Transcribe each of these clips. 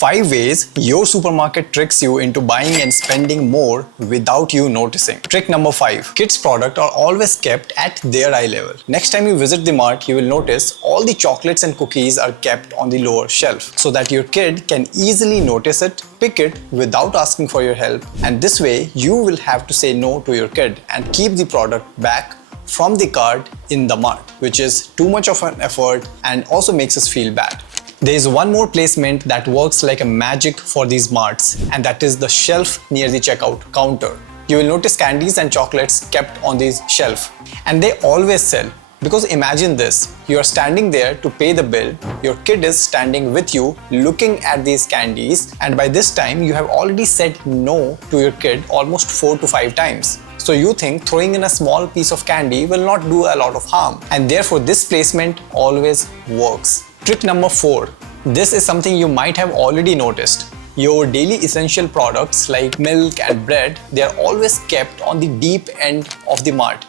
5 ways your supermarket tricks you into buying and spending more without you noticing. Trick number 5. Kids' products are always kept at their eye level. Next time you visit the mart, you will notice all the chocolates and cookies are kept on the lower shelf so that your kid can easily notice it, pick it without asking for your help, and this way you will have to say no to your kid and keep the product back from the cart in the mart, which is too much of an effort and also makes us feel bad. There is one more placement that works like a magic for these marts, and that is the shelf near the checkout counter. You will notice candies and chocolates kept on this shelf, and they always sell. Because imagine this, you are standing there to pay the bill, your kid is standing with you looking at these candies, and by this time you have already said no to your kid almost 4 to 5 times. So you think throwing in a small piece of candy will not do a lot of harm, and therefore this placement always works. Trick number 4. This is something you might have already noticed. Your daily essential products like milk and bread, they are always kept on the deep end of the mart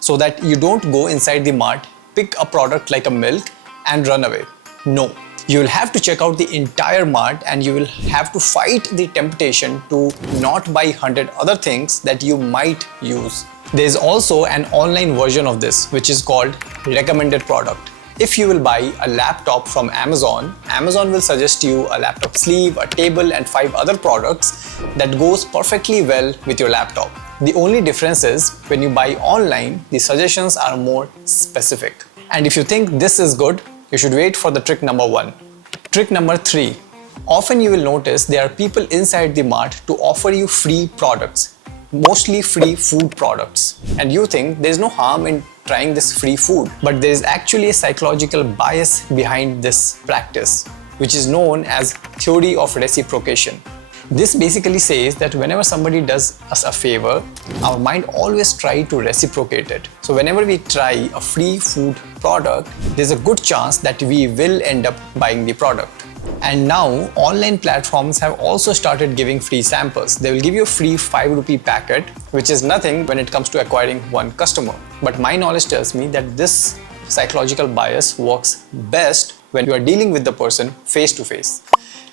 so that you don't go inside the mart, pick a product like a milk and run away. No. You will have to check out the entire mart and you will have to fight the temptation to not buy 100 other things that you might use. There is also an online version of this which is called recommended product. If you will buy a laptop from Amazon, Amazon will suggest you a laptop sleeve, a table and 5 other products that goes perfectly well with your laptop. The only difference is when you buy online, the suggestions are more specific. And if you think this is good, you should wait for the trick number 1. Trick number 3. Often you will notice there are people inside the mart to offer you free products, mostly free food products. And you think there's no harm in trying this free food, but there is actually a psychological bias behind this practice, which is known as theory of reciprocation. This basically says that whenever somebody does us a favor, our mind always tries to reciprocate it. So whenever we try a free food product, there's a good chance that we will end up buying the product. And now online platforms have also started giving free samples. They will give you a free 5 rupee packet, which is nothing when it comes to acquiring one customer. But my knowledge tells me that this psychological bias works best when you are dealing with the person face to face.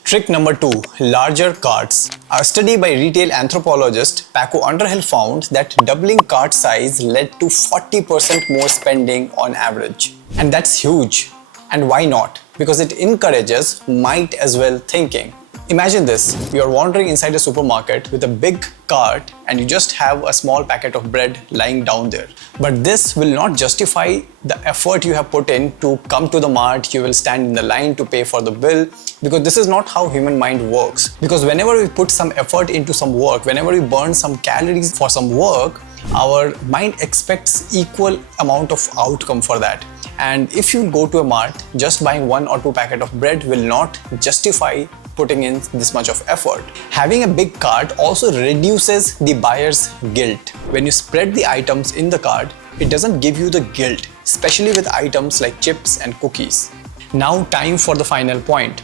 Trick number 2. Larger carts. A study by retail anthropologist Paco Underhill found that doubling cart size led to 40% more spending on average. And that's huge. And why not? Because it encourages might as well thinking. Imagine this, you are wandering inside a supermarket with a big cart and you just have a small packet of bread lying down there. But this will not justify the effort you have put in to come to the mart. You will stand in the line to pay for the bill, because this is not how human mind works. Because whenever we put some effort into some work, whenever we burn some calories for some work, our mind expects equal amount of outcome for that. And if you go to a mart, just buying 1 or 2 packet of bread will not justify putting in this much of effort. Having a big cart also reduces the buyer's guilt. When you spread the items in the cart, it doesn't give you the guilt, especially with items like chips and cookies. Now time for the final point.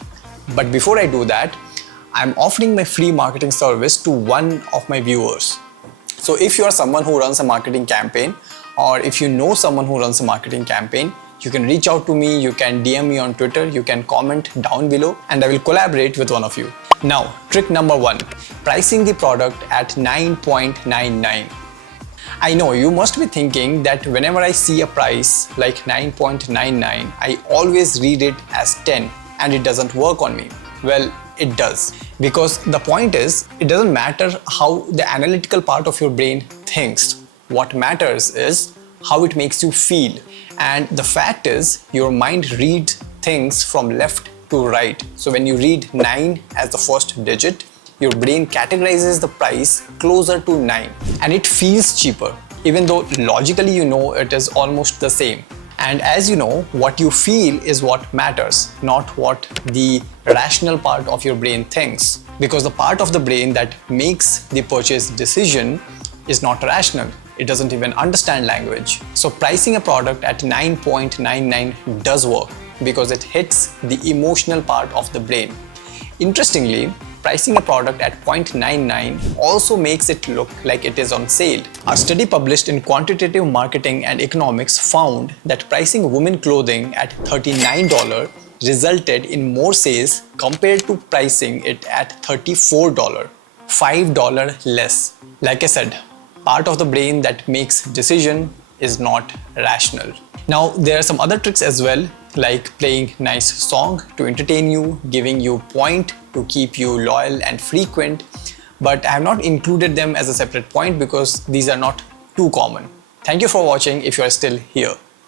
But before I do that, I'm offering my free marketing service to one of my viewers. So if you are someone who runs a marketing campaign, or if you know someone who runs a marketing campaign, you can reach out to me, you can DM me on Twitter, you can comment down below, and I will collaborate with one of you. Now, trick number 1, pricing the product at 9.99. I know you must be thinking that whenever I see a price like 9.99, I always read it as 10 and it doesn't work on me. Well, it does. Because the point is, it doesn't matter how the analytical part of your brain thinks. What matters is how it makes you feel. And the fact is, your mind reads things from left to right. So when you read 9 as the first digit, your brain categorizes the price closer to 9 and it feels cheaper, even though logically you know it is almost the same. And as you know, what you feel is what matters, not what the rational part of your brain thinks. Because the part of the brain that makes the purchase decision is not rational. It doesn't even understand language. So pricing a product at 9.99 does work because it hits the emotional part of the brain. Interestingly, pricing a product at 0.99 also makes it look like it is on sale. A study published in Quantitative Marketing and Economics found that pricing women clothing at $39 resulted in more sales compared to pricing it at $34, $5 less. Like I said, part of the brain that makes decision is not rational. Now there are some other tricks as well, like playing nice song to entertain you, giving you point to keep you loyal and frequent, but I have not included them as a separate point because these are not too common. Thank you for watching if you are still here.